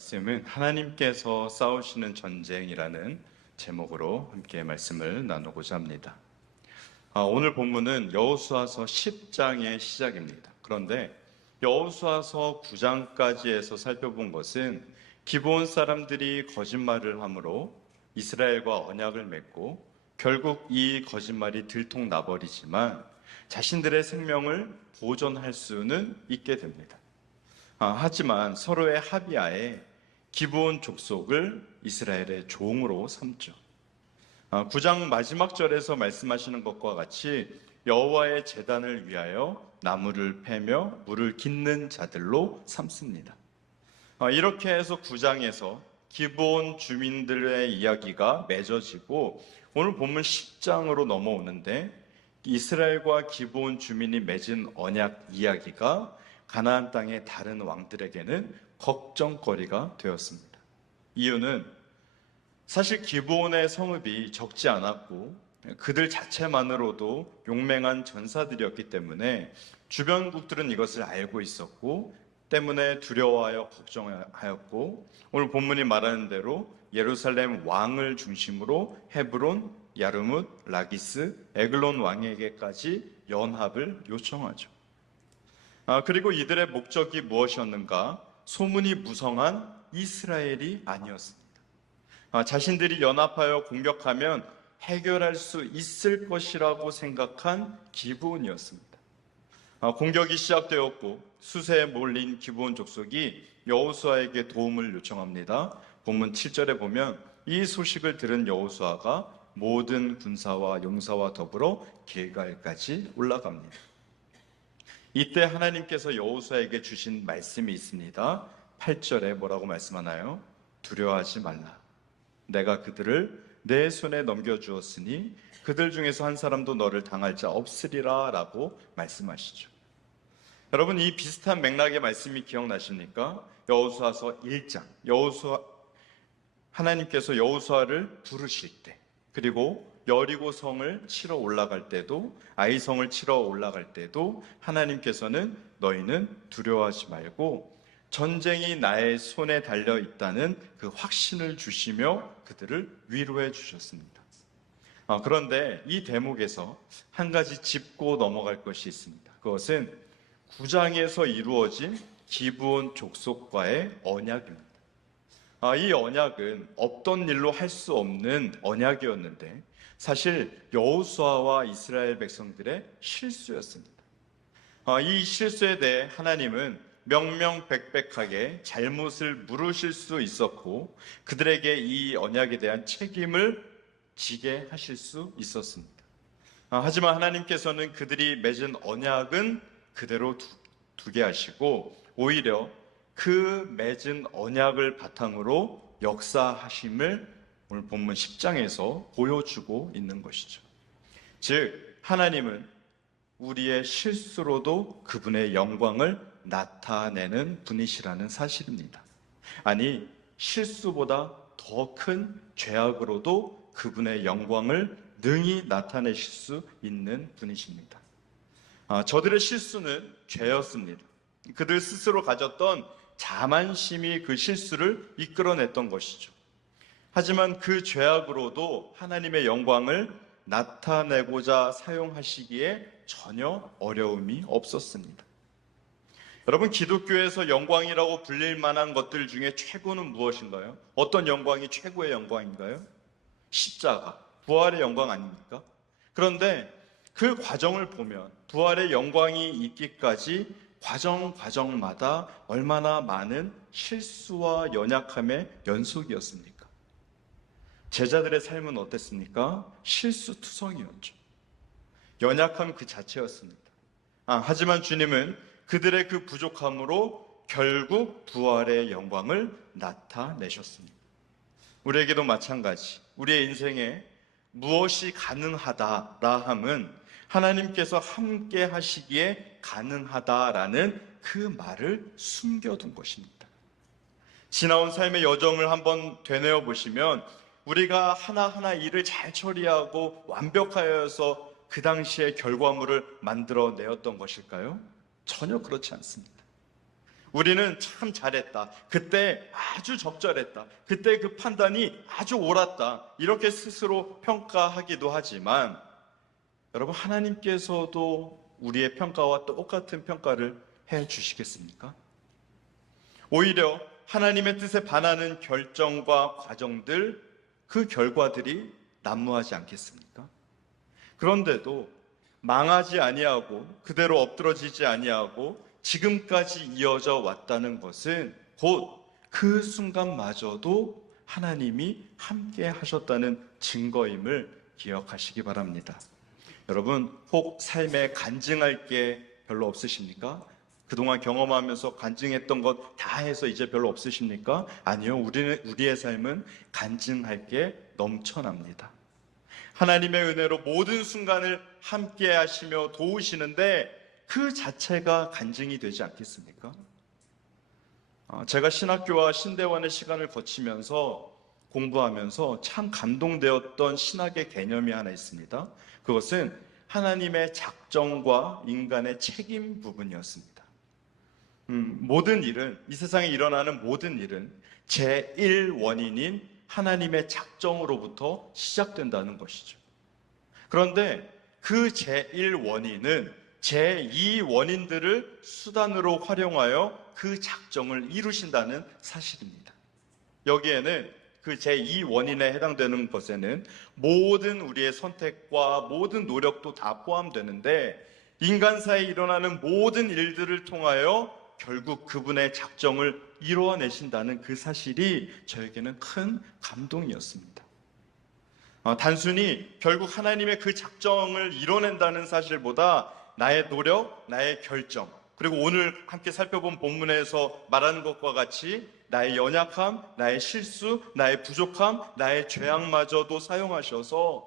말씀은 하나님께서 싸우시는 전쟁이라는 제목으로 함께 말씀을 나누고자 합니다. 오늘 본문은 여호수아서 10장의 시작입니다. 그런데 여호수아서 9장까지에서 살펴본 것은 기브온 사람들이 거짓말을 함으로 이스라엘과 언약을 맺고 결국 이 거짓말이 들통나버리지만 자신들의 생명을 보존할 수는 있게 됩니다. 하지만 서로의 합의하에 기브온 족속을 이스라엘의 종으로 삼죠. 9장 마지막 절에서 말씀하시는 것과 같이 여호와의 제단을 위하여 나무를 패며 물을 깃는 자들로 삼습니다. 이렇게 해서 9장에서 기브온 주민들의 이야기가 맺어지고 오늘 본문 10장으로 넘어오는데 이스라엘과 기브온 주민이 맺은 언약 이야기가 가나안 땅의 다른 왕들에게는 걱정거리가 되었습니다. 이유는 사실 기브온의 성읍이 적지 않았고 그들 자체만으로도 용맹한 전사들이었기 때문에 주변국들은 이것을 알고 있었고 때문에 두려워하여 걱정하였고 오늘 본문이 말하는 대로 예루살렘 왕을 중심으로 헤브론, 야르뭇, 라기스, 에글론 왕에게까지 연합을 요청하죠. 그리고 이들의 목적이 무엇이었는가? 소문이 무성한 이스라엘이 아니었습니다. 자신들이 연합하여 공격하면 해결할 수 있을 것이라고 생각한 기브온이었습니다. 공격이 시작되었고 수세에 몰린 기브온 족속이 여호수아에게 도움을 요청합니다. 본문 7절에 보면 이 소식을 들은 여호수아가 모든 군사와 용사와 더불어 길갈까지 올라갑니다. 이때 하나님께서 여호수아에게 주신 말씀이 있습니다. 8절에 뭐라고 말씀하나요? 두려워하지 말라. 내가 그들을 내 손에 넘겨주었으니 그들 중에서 한 사람도 너를 당할 자 없으리라 라고 말씀하시죠. 여러분, 이 비슷한 맥락의 말씀이 기억나십니까? 여호수아서 1장 하나님께서 여호수아를 부르실 때, 그리고 여리고 성을 치러 올라갈 때도, 아이성을 치러 올라갈 때도 하나님께서는 너희는 두려워하지 말고 전쟁이 나의 손에 달려 있다는 그 확신을 주시며 그들을 위로해 주셨습니다. 그런데 이 대목에서 한 가지 짚고 넘어갈 것이 있습니다. 그것은 9장에서 이루어진 기브온 족속과의 언약입니다. 이 언약은 없던 일로 할 수 없는 언약이었는데 사실 여호수아와 이스라엘 백성들의 실수였습니다. 이 실수에 대해 하나님은 명명백백하게 잘못을 물으실 수 있었고 그들에게 이 언약에 대한 책임을 지게 하실 수 있었습니다. 하지만 하나님께서는 그들이 맺은 언약은 그대로 두게 하시고 오히려 그 맺은 언약을 바탕으로 역사하심을 오늘 본문 10장에서 보여주고 있는 것이죠. 즉 하나님은 우리의 실수로도 그분의 영광을 나타내는 분이시라는 사실입니다. 아니, 실수보다 더 큰 죄악으로도 그분의 영광을 능히 나타내실 수 있는 분이십니다. 저들의 실수는 죄였습니다. 그들 스스로 가졌던 자만심이 그 실수를 이끌어냈던 것이죠. 하지만 그 죄악으로도 하나님의 영광을 나타내고자 사용하시기에 전혀 어려움이 없었습니다. 여러분, 기독교에서 영광이라고 불릴 만한 것들 중에 최고는 무엇인가요? 어떤 영광이 최고의 영광인가요? 십자가, 부활의 영광 아닙니까? 그런데 그 과정을 보면 부활의 영광이 있기까지 과정마다 얼마나 많은 실수와 연약함의 연속이었습니까? 제자들의 삶은 어땠습니까? 실수투성이었죠. 연약함 그 자체였습니다. 하지만 주님은 그들의 그 부족함으로 결국 부활의 영광을 나타내셨습니다. 우리에게도 마찬가지. 우리의 인생에 무엇이 가능하다라 함은 하나님께서 함께 하시기에 가능하다라는 그 말을 숨겨둔 것입니다. 지나온 삶의 여정을 한번 되뇌어 보시면 우리가 하나하나 일을 잘 처리하고 완벽하여서 그 당시에 결과물을 만들어내었던 것일까요? 전혀 그렇지 않습니다. 우리는 참 잘했다. 그때 아주 적절했다. 그때 그 판단이 아주 옳았다. 이렇게 스스로 평가하기도 하지만 여러분, 하나님께서도 우리의 평가와 똑같은 평가를 해 주시겠습니까? 오히려 하나님의 뜻에 반하는 결정과 과정들, 그 결과들이 난무하지 않겠습니까? 그런데도 망하지 아니하고 그대로 엎드러지지 아니하고 지금까지 이어져 왔다는 것은 곧 그 순간마저도 하나님이 함께 하셨다는 증거임을 기억하시기 바랍니다. 여러분, 혹 삶에 간증할 게 별로 없으십니까? 그동안 경험하면서 간증했던 것 다 해서 이제 별로 없으십니까? 아니요, 우리의 삶은 간증할 게 넘쳐납니다. 하나님의 은혜로 모든 순간을 함께 하시며 도우시는데 그 자체가 간증이 되지 않겠습니까? 제가 신학교와 신대원의 시간을 거치면서 공부하면서 참 감동되었던 신학의 개념이 하나 있습니다. 그것은 하나님의 작정과 인간의 책임 부분이었습니다. 모든 일은, 이 세상에 일어나는 모든 일은 제1원인인 하나님의 작정으로부터 시작된다는 것이죠. 그런데 그 제1원인은 제2원인들을 수단으로 활용하여 그 작정을 이루신다는 사실입니다. 여기에는 그 제2원인에 해당되는 것에는 모든 우리의 선택과 모든 노력도 다 포함되는데 인간사에 일어나는 모든 일들을 통하여 결국 그분의 작정을 이루어내신다는 그 사실이 저에게는 큰 감동이었습니다. 단순히 결국 하나님의 그 작정을 이뤄낸다는 사실보다 나의 노력, 나의 결정, 그리고 오늘 함께 살펴본 본문에서 말하는 것과 같이 나의 연약함, 나의 실수, 나의 부족함, 나의 죄악마저도 사용하셔서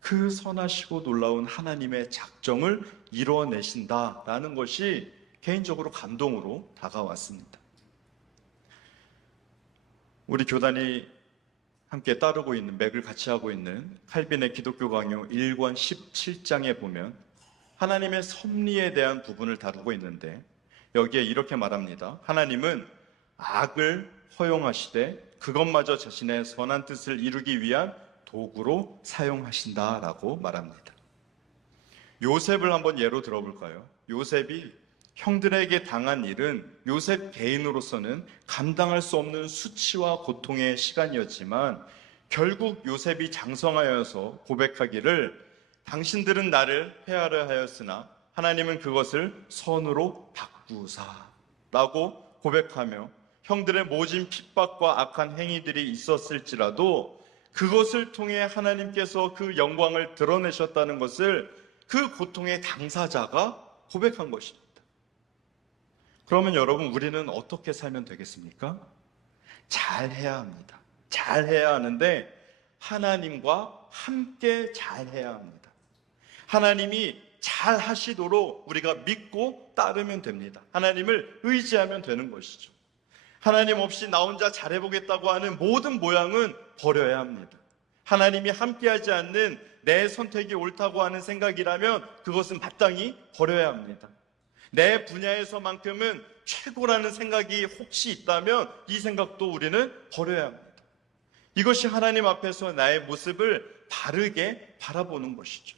그 선하시고 놀라운 하나님의 작정을 이뤄내신다라는 것이 개인적으로 감동으로 다가왔습니다. 우리 교단이 함께 따르고 있는, 맥을 같이 하고 있는 칼빈의 기독교 강요 1권 17장에 보면 하나님의 섭리에 대한 부분을 다루고 있는데 여기에 이렇게 말합니다. 하나님은 악을 허용하시되 그것마저 자신의 선한 뜻을 이루기 위한 도구로 사용하신다라고 말합니다. 요셉을 한번 예로 들어볼까요? 요셉이 형들에게 당한 일은 요셉 개인으로서는 감당할 수 없는 수치와 고통의 시간이었지만 결국 요셉이 장성하여서 고백하기를 당신들은 나를 해하려 하였으나 하나님은 그것을 선으로 바꾸사라고 고백하며 형들의 모진 핍박과 악한 행위들이 있었을지라도 그것을 통해 하나님께서 그 영광을 드러내셨다는 것을 그 고통의 당사자가 고백한 것입니다. 그러면 여러분, 우리는 어떻게 살면 되겠습니까? 잘해야 합니다. 잘해야 하는데 하나님과 함께 잘해야 합니다. 하나님이 잘 하시도록 우리가 믿고 따르면 됩니다. 하나님을 의지하면 되는 것이죠. 하나님 없이 나 혼자 잘해보겠다고 하는 모든 모양은 버려야 합니다. 하나님이 함께하지 않는 내 선택이 옳다고 하는 생각이라면 그것은 마땅히 버려야 합니다. 내 분야에서만큼은 최고라는 생각이 혹시 있다면 이 생각도 우리는 버려야 합니다. 이것이 하나님 앞에서 나의 모습을 바르게 바라보는 것이죠.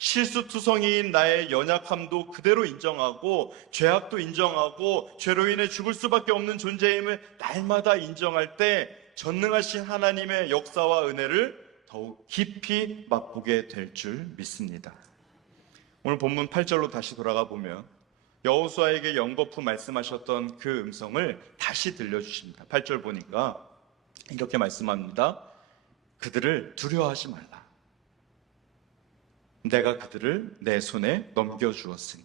실수투성이인 나의 연약함도 그대로 인정하고 죄악도 인정하고 죄로 인해 죽을 수밖에 없는 존재임을 날마다 인정할 때 전능하신 하나님의 역사와 은혜를 더욱 깊이 맛보게 될 줄 믿습니다. 오늘 본문 8절로 다시 돌아가 보면 여호수아에게 연거푸 말씀하셨던 그 음성을 다시 들려주십니다. 8절 보니까 이렇게 말씀합니다. 그들을 두려워하지 말라. 내가 그들을 내 손에 넘겨주었으니.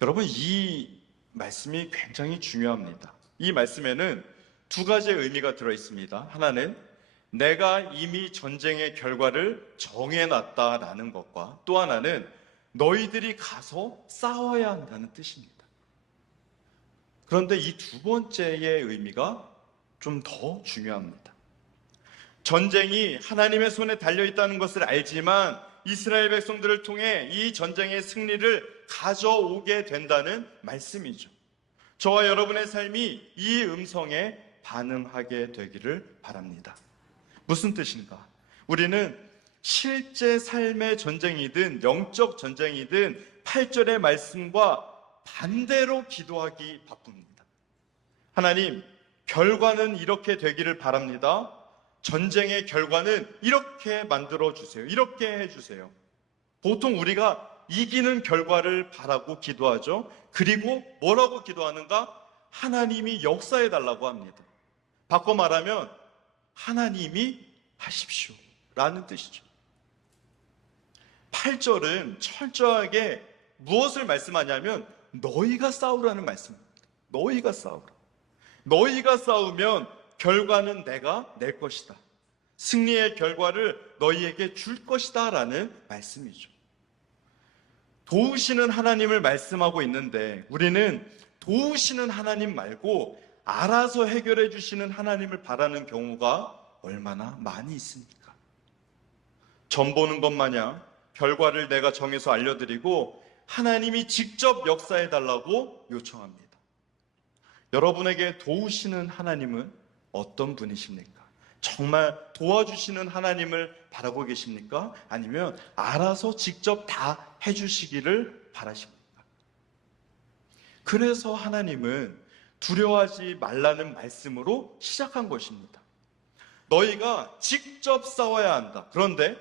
여러분, 이 말씀이 굉장히 중요합니다. 이 말씀에는 두 가지의 의미가 들어있습니다. 하나는 내가 이미 전쟁의 결과를 정해놨다라는 것과 또 하나는 너희들이 가서 싸워야 한다는 뜻입니다. 그런데 이 두 번째의 의미가 좀 더 중요합니다. 전쟁이 하나님의 손에 달려있다는 것을 알지만 이스라엘 백성들을 통해 이 전쟁의 승리를 가져오게 된다는 말씀이죠. 저와 여러분의 삶이 이 음성에 반응하게 되기를 바랍니다. 무슨 뜻인가? 우리는 실제 삶의 전쟁이든 영적 전쟁이든 8절의 말씀과 반대로 기도하기 바쁩니다. 하나님, 결과는 이렇게 되기를 바랍니다. 전쟁의 결과는 이렇게 만들어 주세요. 이렇게 해 주세요. 보통 우리가 이기는 결과를 바라고 기도하죠. 그리고 뭐라고 기도하는가? 하나님이 역사해 달라고 합니다. 바꿔 말하면 하나님이 하십시오 라는 뜻이죠. 8절은 철저하게 무엇을 말씀하냐면 너희가 싸우라는 말씀입니다. 너희가 싸우라. 너희가 싸우면 결과는 내가 낼 것이다. 승리의 결과를 너희에게 줄 것이다 라는 말씀이죠. 도우시는 하나님을 말씀하고 있는데 우리는 도우시는 하나님 말고 알아서 해결해 주시는 하나님을 바라는 경우가 얼마나 많이 있습니까? 점 보는 것 마냥 결과를 내가 정해서 알려드리고 하나님이 직접 역사해 달라고 요청합니다. 여러분에게 도우시는 하나님은 어떤 분이십니까? 정말 도와주시는 하나님을 바라고 계십니까? 아니면 알아서 직접 다 해주시기를 바라십니까? 그래서 하나님은 두려워하지 말라는 말씀으로 시작한 것입니다. 너희가 직접 싸워야 한다. 그런데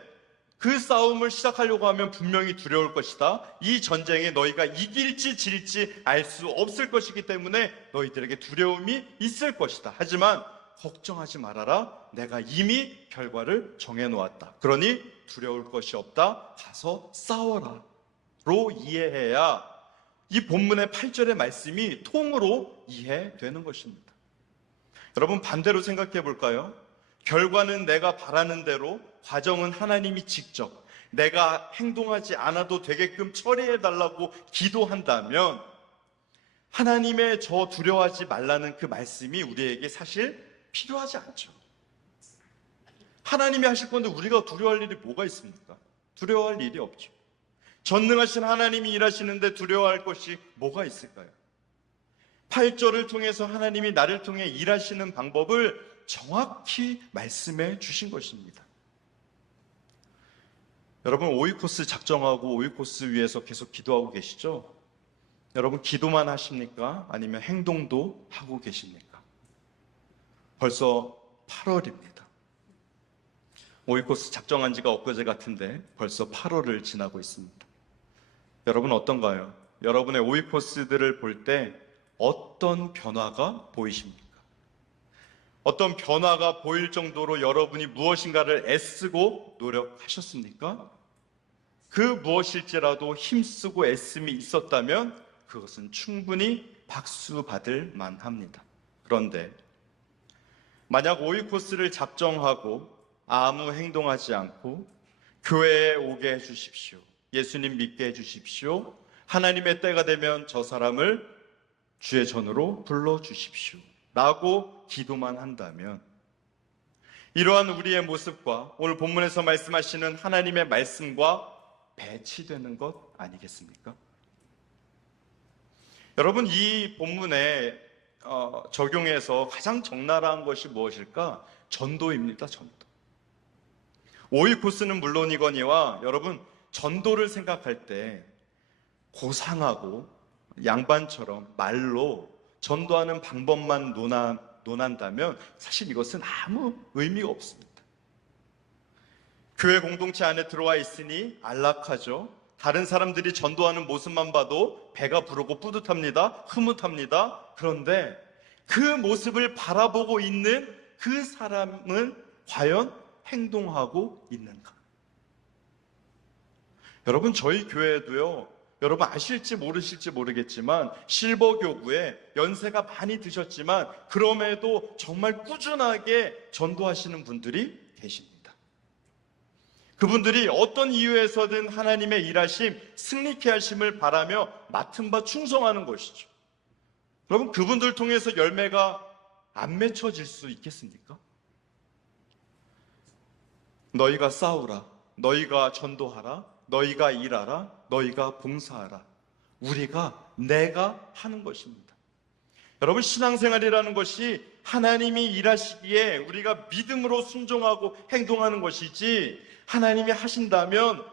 그 싸움을 시작하려고 하면 분명히 두려울 것이다. 이 전쟁에 너희가 이길지 질지 알 수 없을 것이기 때문에 너희들에게 두려움이 있을 것이다. 하지만 걱정하지 말아라. 내가 이미 결과를 정해놓았다. 그러니 두려울 것이 없다. 가서 싸워라. 로 이해해야 이 본문의 8절의 말씀이 통으로 이해되는 것입니다. 여러분 반대로 생각해 볼까요? 결과는 내가 바라는 대로, 과정은 하나님이 직접 내가 행동하지 않아도 되게끔 처리해 달라고 기도한다면 하나님의 저 두려워하지 말라는 그 말씀이 우리에게 사실 필요하지 않죠. 하나님이 하실 건데 우리가 두려워할 일이 뭐가 있습니까? 두려워할 일이 없죠. 전능하신 하나님이 일하시는데 두려워할 것이 뭐가 있을까요? 8절을 통해서 하나님이 나를 통해 일하시는 방법을 정확히 말씀해 주신 것입니다. 여러분 오이코스 작정하고 오이코스 위해서 계속 기도하고 계시죠? 여러분 기도만 하십니까? 아니면 행동도 하고 계십니까? 벌써 8월입니다. 오이코스 작정한 지가 엊그제 같은데 벌써 8월을 지나고 있습니다. 여러분 어떤가요? 여러분의 오이코스들을 볼 때 어떤 변화가 보이십니까? 어떤 변화가 보일 정도로 여러분이 무엇인가를 애쓰고 노력하셨습니까? 그 무엇일지라도 힘쓰고 애씀이 있었다면 그것은 충분히 박수 받을 만합니다. 그런데 만약 오이코스를 작정하고 아무 행동하지 않고 교회에 오게 해주십시오. 예수님 믿게 해주십시오. 하나님의 때가 되면 저 사람을 주의 전으로 불러주십시오. 라고 기도만 한다면 이러한 우리의 모습과 오늘 본문에서 말씀하시는 하나님의 말씀과 배치되는 것 아니겠습니까? 여러분 이 본문에 적용해서 가장 적나라한 것이 무엇일까? 전도입니다. 전도. 오이코스는 물론이거니와 여러분 전도를 생각할 때 고상하고 양반처럼 말로 전도하는 방법만 논한다면 사실 이것은 아무 의미가 없습니다. 교회 공동체 안에 들어와 있으니 안락하죠. 다른 사람들이 전도하는 모습만 봐도 배가 부르고 뿌듯합니다. 흐뭇합니다. 그런데 그 모습을 바라보고 있는 그 사람은 과연 행동하고 있는가? 여러분 저희 교회도요. 여러분 아실지 모르실지 모르겠지만 실버교구에 연세가 많이 드셨지만 그럼에도 정말 꾸준하게 전도하시는 분들이 계십니다. 그분들이 어떤 이유에서든 하나님의 일하심, 승리케 하심을 바라며 맡은 바 충성하는 것이죠. 여러분 그분들 통해서 열매가 안 맺혀질 수 있겠습니까? 너희가 싸우라, 너희가 전도하라, 너희가 일하라, 너희가 봉사하라. 우리가 내가 하는 것입니다. 여러분, 신앙생활이라는 것이 하나님이 일하시기에 우리가 믿음으로 순종하고 행동하는 것이지, 하나님이 하신다면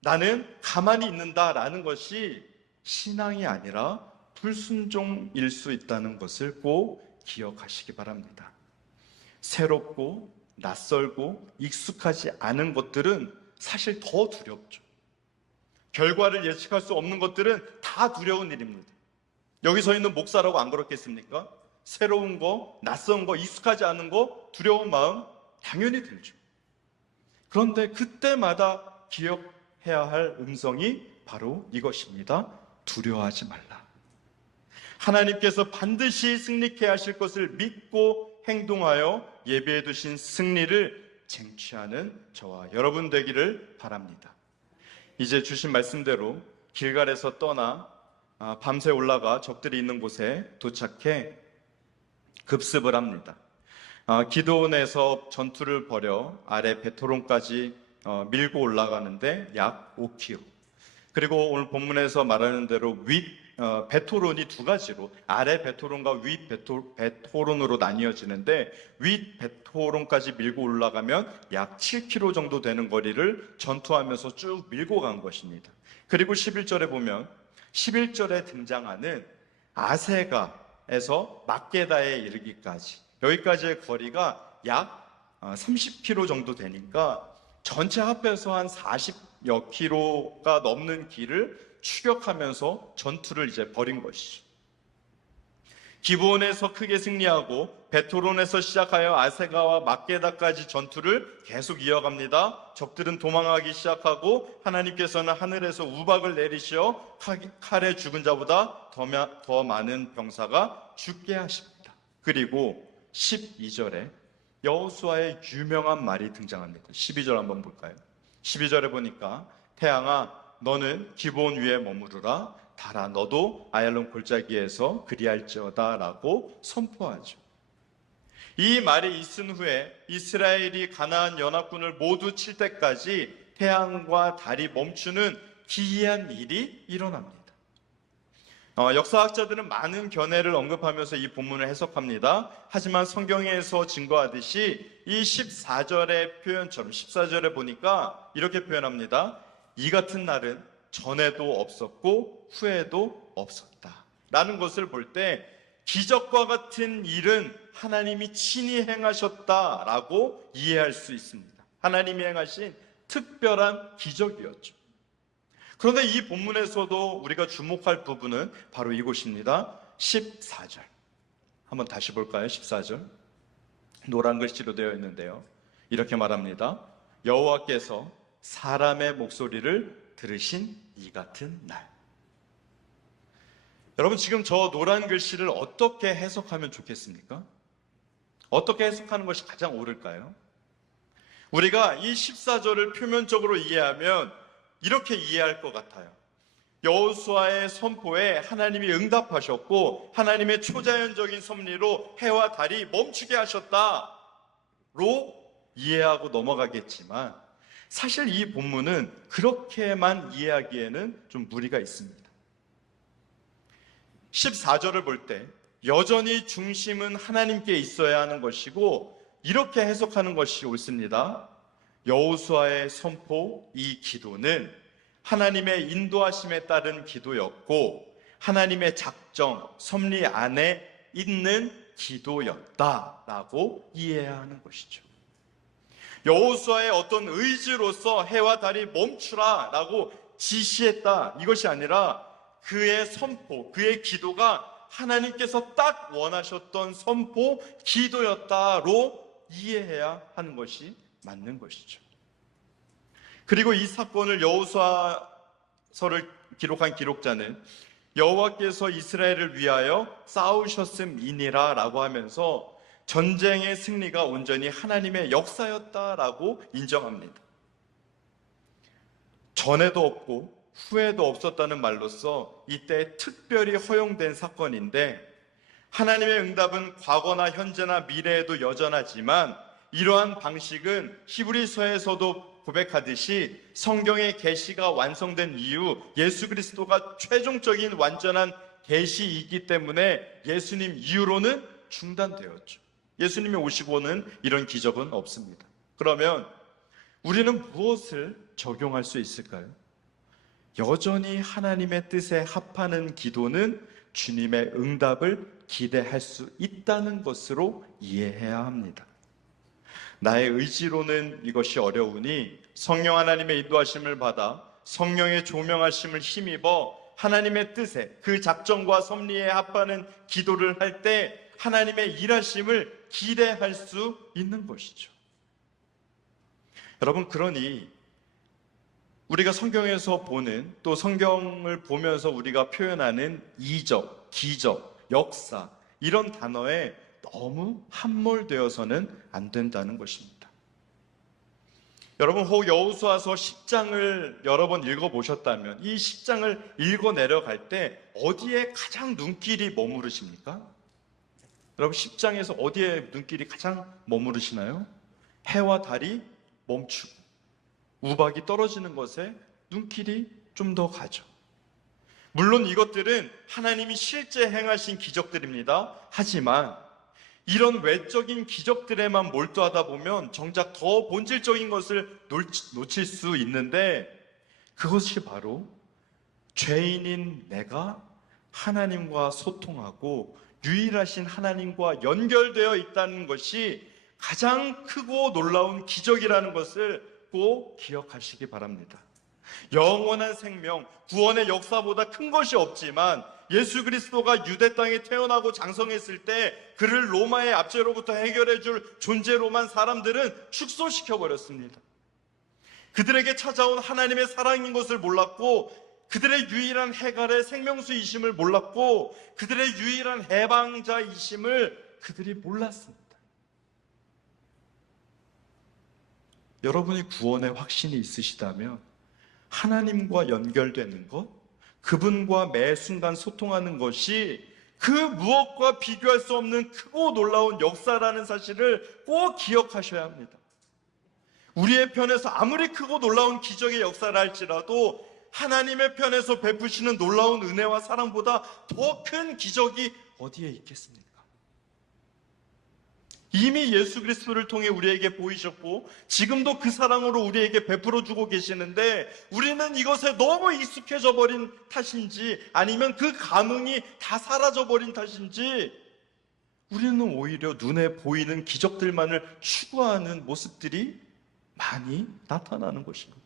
나는 가만히 있는다라는 것이 신앙이 아니라 불순종일 수 있다는 것을 꼭 기억하시기 바랍니다. 새롭고 낯설고 익숙하지 않은 것들은 사실 더 두렵죠. 결과를 예측할 수 없는 것들은 다 두려운 일입니다. 여기 서 있는 목사라고 안 그렇겠습니까? 새로운 거, 낯선 거, 익숙하지 않은 거, 두려운 마음 당연히 들죠. 그런데 그때마다 기억해야 할 음성이 바로 이것입니다. 두려워하지 말라. 하나님께서 반드시 승리케 하실 것을 믿고 행동하여 예비해 두신 승리를 쟁취하는 저와 여러분 되기를 바랍니다. 이제 주신 말씀대로 길갈에서 떠나 밤새 올라가 적들이 있는 곳에 도착해 급습을 합니다. 기드온에서 전투를 벌여 아래 베토론까지 밀고 올라가는데 약 5km. 그리고 오늘 본문에서 말하는 대로 베토론이 두 가지로, 아래 베토론과 윗 베토론으로 나뉘어지는데, 윗 베토론까지 밀고 올라가면 약 7km 정도 되는 거리를 전투하면서 쭉 밀고 간 것입니다. 그리고 11절에 보면 11절에 등장하는 아세가에서 막게다에 이르기까지, 여기까지의 거리가 약 30km 정도 되니까 전체 합해서 한 40여 킬로가 넘는 길을 추격하면서 전투를 이제 벌인 것이죠. 기브온에서 크게 승리하고 베토론에서 시작하여 아세가와 막게다까지 전투를 계속 이어갑니다. 적들은 도망하기 시작하고 하나님께서는 하늘에서 우박을 내리시어 칼에 죽은 자보다 더 많은 병사가 죽게 하십니다. 그리고 12절에 여호수아의 유명한 말이 등장합니다. 12절 한번 볼까요? 12절에 보니까 태양아 너는 기브온 위에 머무르라, 달아 너도 아얄론 골짜기에서 그리할지어다 라고 선포하죠. 이 말이 있은 후에 이스라엘이 가나안 연합군을 모두 칠 때까지 태양과 달이 멈추는 기이한 일이 일어납니다. 역사학자들은 많은 견해를 언급하면서 이 본문을 해석합니다. 하지만 성경에서 증거하듯이 이 14절의 표현처럼 14절에 보니까 이렇게 표현합니다. 이 같은 날은 전에도 없었고 후에도 없었다 라는 것을 볼 때 기적과 같은 일은 하나님이 친히 행하셨다라고 이해할 수 있습니다. 하나님이 행하신 특별한 기적이었죠. 그런데 이 본문에서도 우리가 주목할 부분은 바로 이곳입니다. 14절 한번 다시 볼까요? 14절 노란 글씨로 되어 있는데요, 이렇게 말합니다. 여호와께서 사람의 목소리를 들으신 이 같은 날. 여러분, 지금 저 노란 글씨를 어떻게 해석하면 좋겠습니까? 어떻게 해석하는 것이 가장 옳을까요? 우리가 이 14절을 표면적으로 이해하면 이렇게 이해할 것 같아요. 여호수아의 선포에 하나님이 응답하셨고 하나님의 초자연적인 섭리로 해와 달이 멈추게 하셨다로 이해하고 넘어가겠지만, 사실 이 본문은 그렇게만 이해하기에는 좀 무리가 있습니다. 14절을 볼 때 여전히 중심은 하나님께 있어야 하는 것이고, 이렇게 해석하는 것이 옳습니다. 여호수아의 선포, 이 기도는 하나님의 인도하심에 따른 기도였고 하나님의 작정, 섭리 안에 있는 기도였다라고 이해해야 하는 것이죠. 여호수아의 어떤 의지로서 해와 달이 멈추라라고 지시했다, 이것이 아니라 그의 선포, 그의 기도가 하나님께서 딱 원하셨던 선포, 기도였다로 이해해야 하는 것이 맞는 것이죠. 그리고 이 사건을 여호수아서를 기록한 기록자는 여호와께서 이스라엘을 위하여 싸우셨음이니라 라고 하면서 전쟁의 승리가 온전히 하나님의 역사였다라고 인정합니다. 전에도 없고 후에도 없었다는 말로써 이때 특별히 허용된 사건인데, 하나님의 응답은 과거나 현재나 미래에도 여전하지만 이러한 방식은 히브리서에서도 고백하듯이 성경의 계시가 완성된 이후 예수 그리스도가 최종적인 완전한 계시 있기 때문에 예수님 이후로는 중단되었죠. 예수님이 오시고는 이런 기적은 없습니다. 그러면 우리는 무엇을 적용할 수 있을까요? 여전히 하나님의 뜻에 합하는 기도는 주님의 응답을 기대할 수 있다는 것으로 이해해야 합니다. 나의 의지로는 이것이 어려우니 성령 하나님의 인도하심을 받아 성령의 조명하심을 힘입어 하나님의 뜻에, 그 작정과 섭리에 합하는 기도를 할 때 하나님의 일하심을 기대할 수 있는 것이죠. 여러분, 그러니 우리가 성경에서 보는, 또 성경을 보면서 우리가 표현하는 이적, 기적, 역사, 이런 단어에 너무 함몰되어서는 안 된다는 것입니다. 여러분, 혹 여호수아서 10장을 여러 번 읽어보셨다면 이 10장을 읽어 내려갈 때 어디에 가장 눈길이 머무르십니까? 여러분, 10장에서 어디에 눈길이 가장 머무르시나요? 해와 달이 멈추고 우박이 떨어지는 것에 눈길이 좀 더 가죠. 물론 이것들은 하나님이 실제 행하신 기적들입니다. 하지만 이런 외적인 기적들에만 몰두하다 보면 정작 더 본질적인 것을 놓칠 수 있는데, 그것이 바로 죄인인 내가 하나님과 소통하고 유일하신 하나님과 연결되어 있다는 것이 가장 크고 놀라운 기적이라는 것을 꼭 기억하시기 바랍니다. 영원한 생명, 구원의 역사보다 큰 것이 없지만 예수 그리스도가 유대 땅에 태어나고 장성했을 때 그를 로마의 압제로부터 해결해 줄 존재로만 사람들은 축소시켜 버렸습니다. 그들에게 찾아온 하나님의 사랑인 것을 몰랐고, 그들의 유일한 해갈의 생명수이심을 몰랐고, 그들의 유일한 해방자이심을 그들이 몰랐습니다. 여러분이 구원의 확신이 있으시다면 하나님과 연결되는 것, 그분과 매 순간 소통하는 것이 그 무엇과 비교할 수 없는 크고 놀라운 역사라는 사실을 꼭 기억하셔야 합니다. 우리의 편에서 아무리 크고 놀라운 기적의 역사를 할지라도 하나님의 편에서 베푸시는 놀라운 은혜와 사랑보다 더 큰 기적이 어디에 있겠습니까? 이미 예수 그리스도를 통해 우리에게 보이셨고 지금도 그 사랑으로 우리에게 베풀어 주고 계시는데, 우리는 이것에 너무 익숙해져 버린 탓인지 아니면 그 감흥이 다 사라져 버린 탓인지 우리는 오히려 눈에 보이는 기적들만을 추구하는 모습들이 많이 나타나는 것입니다.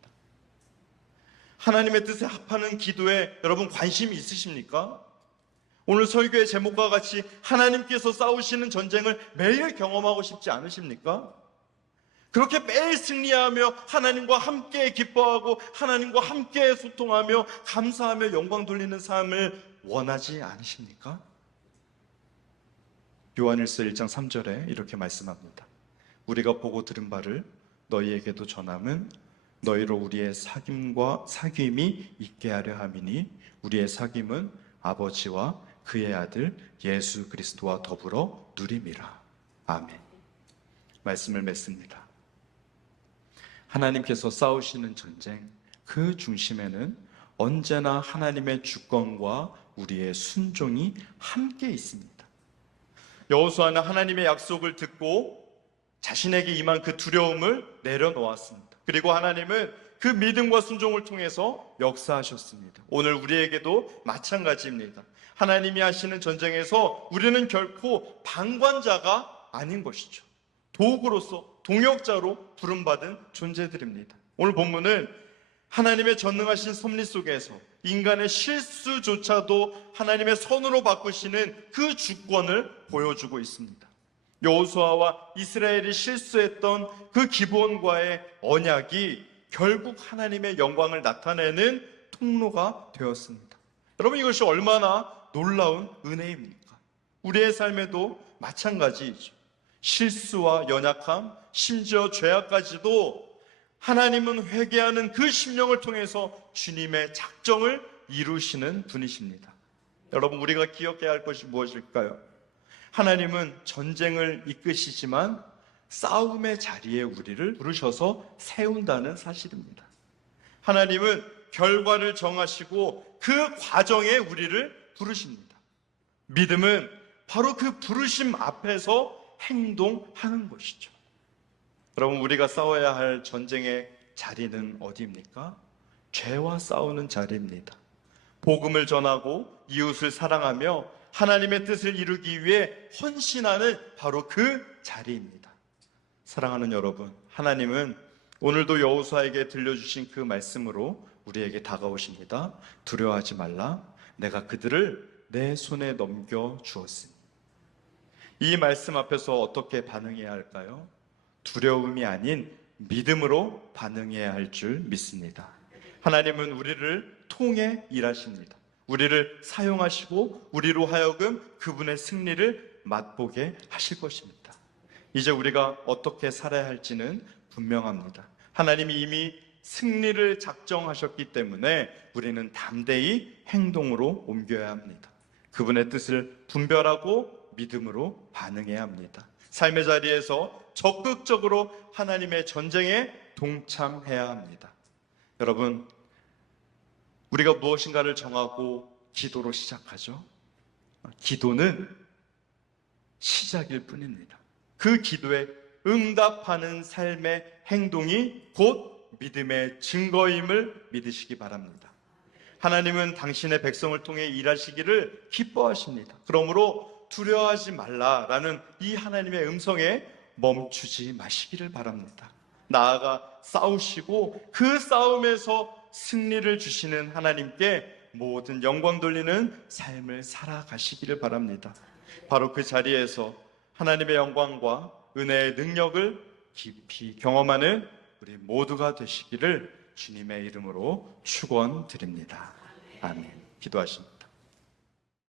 하나님의 뜻에 합하는 기도에 여러분 관심이 있으십니까? 오늘 설교의 제목과 같이 하나님께서 싸우시는 전쟁을 매일 경험하고 싶지 않으십니까? 그렇게 매일 승리하며 하나님과 함께 기뻐하고 하나님과 함께 소통하며 감사하며 영광 돌리는 삶을 원하지 않으십니까? 요한일서 1장 3절에 이렇게 말씀합니다. 우리가 보고 들은 바를 너희에게도 전함은 너희로 우리의 사귐이 있게 하려 함이니 우리의 사귐은 아버지와 그의 아들 예수 그리스도와 더불어 누림이라. 아멘. 말씀을 맺습니다. 하나님께서 싸우시는 전쟁, 그 중심에는 언제나 하나님의 주권과 우리의 순종이 함께 있습니다. 여호수아는 하나님의 약속을 듣고 자신에게 임한 그 두려움을 내려놓았습니다. 그리고 하나님은 그 믿음과 순종을 통해서 역사하셨습니다. 오늘 우리에게도 마찬가지입니다. 하나님이 하시는 전쟁에서 우리는 결코 방관자가 아닌 것이죠. 도구로서, 동역자로 부름받은 존재들입니다. 오늘 본문은 하나님의 전능하신 섭리 속에서 인간의 실수조차도 하나님의 선으로 바꾸시는 그 주권을 보여주고 있습니다. 여호수아와 이스라엘이 실수했던 그 기브온과의 언약이 결국 하나님의 영광을 나타내는 통로가 되었습니다. 여러분, 이것이 얼마나 놀라운 은혜입니까? 우리의 삶에도 마찬가지이죠. 실수와 연약함, 심지어 죄악까지도 하나님은 회개하는 그 심령을 통해서 주님의 작정을 이루시는 분이십니다. 여러분, 우리가 기억해야 할 것이 무엇일까요? 하나님은 전쟁을 이끄시지만 싸움의 자리에 우리를 부르셔서 세운다는 사실입니다. 하나님은 결과를 정하시고 그 과정에 우리를 부르십니다. 믿음은 바로 그 부르심 앞에서 행동하는 것이죠. 여러분, 우리가 싸워야 할 전쟁의 자리는 어디입니까? 죄와 싸우는 자리입니다. 복음을 전하고 이웃을 사랑하며 하나님의 뜻을 이루기 위해 헌신하는 바로 그 자리입니다. 사랑하는 여러분, 하나님은 오늘도 여호수아에게 들려주신 그 말씀으로 우리에게 다가오십니다. 두려워하지 말라. 내가 그들을 내 손에 넘겨 주었으니. 이 말씀 앞에서 어떻게 반응해야 할까요? 두려움이 아닌 믿음으로 반응해야 할 줄 믿습니다. 하나님은 우리를 통해 일하십니다. 우리를 사용하시고 우리로 하여금 그분의 승리를 맛보게 하실 것입니다. 이제 우리가 어떻게 살아야 할지는 분명합니다. 하나님이 이미 승리를 작정하셨기 때문에 우리는 담대히 행동으로 옮겨야 합니다. 그분의 뜻을 분별하고 믿음으로 반응해야 합니다. 삶의 자리에서 적극적으로 하나님의 전쟁에 동참해야 합니다. 여러분, 우리가 무엇인가를 정하고 기도로 시작하죠. 기도는 시작일 뿐입니다. 그 기도에 응답하는 삶의 행동이 곧 믿음의 증거임을 믿으시기 바랍니다. 하나님은 당신의 백성을 통해 일하시기를 기뻐하십니다. 그러므로 두려워하지 말라라는 이 하나님의 음성에 멈추지 마시기를 바랍니다. 나아가 싸우시고 그 싸움에서 승리를 주시는 하나님께 모든 영광 돌리는 삶을 살아가시기를 바랍니다. 바로 그 자리에서 하나님의 영광과 은혜의 능력을 깊이 경험하는 우리 모두가 되시기를 주님의 이름으로 축원드립니다. 아멘. 기도하십니다.